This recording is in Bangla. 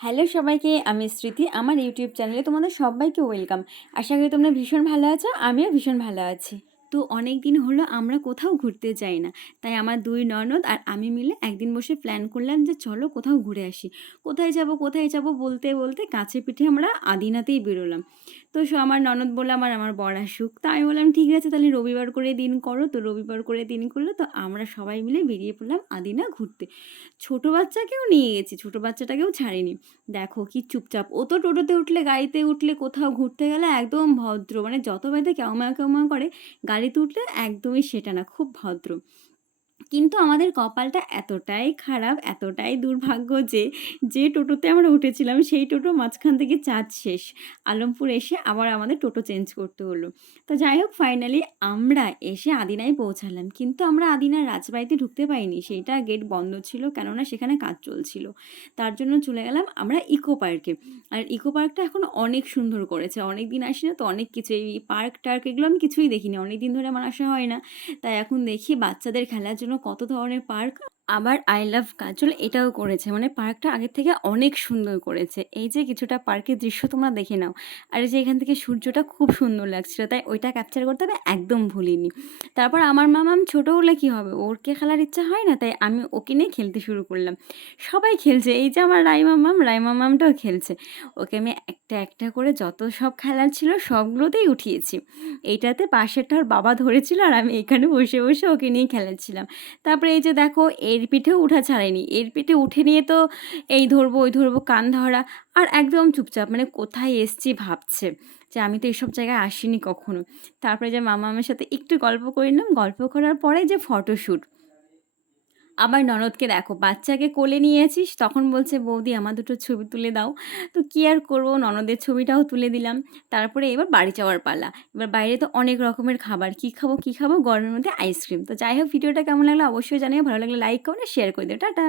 হ্যালো সবাইকে, আমি স্মৃতি, আমার ইউটিউব চ্যানেলে তোমাদের সবাইকে ওয়েলকাম। আশা করি তোমরা ভীষণ ভালো আছো, আমিও ভীষণ ভালো আছি। তো অনেক দিন হলো আমরা কোথাও ঘুরতে যাই না, তাই আমার দুই ননদ আর আমি মিলে একদিন বসে প্ল্যান করলাম যে চলো কোথাও ঘুরে আসি। কোথায় যাব কোথায় যাব বলতে বলতে কাছে পিঠে আমরা আদিনাতেই বেরোলাম। তো সো, আমার ননদ বললাম আর আমার বর আসুক। তা আমি বললাম, ঠিক আছে, তাহলে রবিবার করে দিন করো। তো রবিবার করে দিন করল, তো আমরা সবাই মিলে বেরিয়ে পড়লাম আদিনা ঘুরতে। ছোট বাচ্চাকেও নিয়ে গেছি, ছোট বাচ্চাটাকেও ছাড়িনি। দেখো কি চুপচাপ, ও তো টোটোতে উঠলে, গাড়িতে উঠলে কোথাও ঘুরতে গেলে একদম ভদ্র মানে যত বাড়িতে কেমা কেমা করে, গাড়িতে উঠলে একদমই সেটা না, খুব ভদ্র। কিন্তু আমাদের কপালটা এতটাই খারাপ, এতটাই দুর্ভাগ্য যে যে টোটোতে আমরা উঠেছিলাম, সেই টোটো মাঝখান থেকে চাঁদ শেষ। আলমপুর এসে আবার আমাদের টোটো চেঞ্জ করতে হলো। তো যাই হোক ফাইনালি আমরা এসে আদিনায় পৌঁছালাম। কিন্তু আমরা আদিনার রাজবাড়িতে ঢুকতে পাইনি সেইটা গেট বন্ধ ছিল, কেননা সেখানে কাজ চলছিল। তার জন্য চলে গেলাম আমরা ইকো পার্কে আর ইকো পার্কটা এখন অনেক সুন্দর করেছে। অনেক দিন আসি না তো অনেক কিছু। এই পার্ক টার্ক এগুলো আমি কিছুই দেখিনি। অনেক দিন ধরে আমার আসা হয় না। তাই এখন দেখি বাচ্চাদের খেলার জন্য কত ধরনের পার্ক আবার আই লাভ কাজল এটাও করেছে। মানে পার্কটা আগের থেকে অনেক সুন্দর করেছে। এই যে কিছুটা পার্কের দৃশ্য তোমরা দেখে নাও। আর এই যে এখান থেকে সূর্যটা খুব সুন্দর লাগছিল, তাই ওইটা ক্যাপচার করতে আমি একদম ভুলিনি। তারপর আমার মামাম ছোটো হলে কী হবে? ওরকে খেলার ইচ্ছা হয় না? তাই আমি ওকে নিয়ে খেলতে শুরু করলাম। সবাই খেলছে। এই যে আমার রাই মামাম, রাই মামামটাও খেলছে। ওকে আমি একটা একটা করে যত সব খেলার ছিল সবগুলোতেই উঠিয়েছি। এইটাতে পাশেরটা ওর বাবা ধরেছিল আর আমি এখানে বসে বসে ওকে নিয়ে খেলাচ্ছিলাম। তারপরে এই যে দেখো, এর পিঠেও উঠা ছাড়েনি এর পিঠে উঠে নিয়ে তো এই ধরবো, ওই ধরবো কান ধরা আর একদম চুপচাপ মানে কোথায় এসছি ভাবছে যে আমি তো এইসব জায়গায় আসিনি কখনো। তারপরে যে মামা আমার সাথে একটু গল্প করে নিলাম, গল্প করার পরে যে ফটোশ্যুট আবার ননদকে দেখো, বাচ্চাকে কোলে নিয়েছিস তখন বলছে, বৌদি, আমার দুটো ছবি তুলে দাও। তো কী আর করব, ননদের ছবিটাও তুলে দিলাম। তারপরে এবার বাড়ি যাওয়ার পালা। এবার বাইরে তো অনেক রকমের খাবার, কী খাব কী খাব, গরমের মধ্যে আইসক্রিম তো যাই হোক, ভিডিওটা কেমন লাগল অবশ্যই জানিও, ভালো লাগলে লাইক করো শেয়ার করে দিও। টাটা!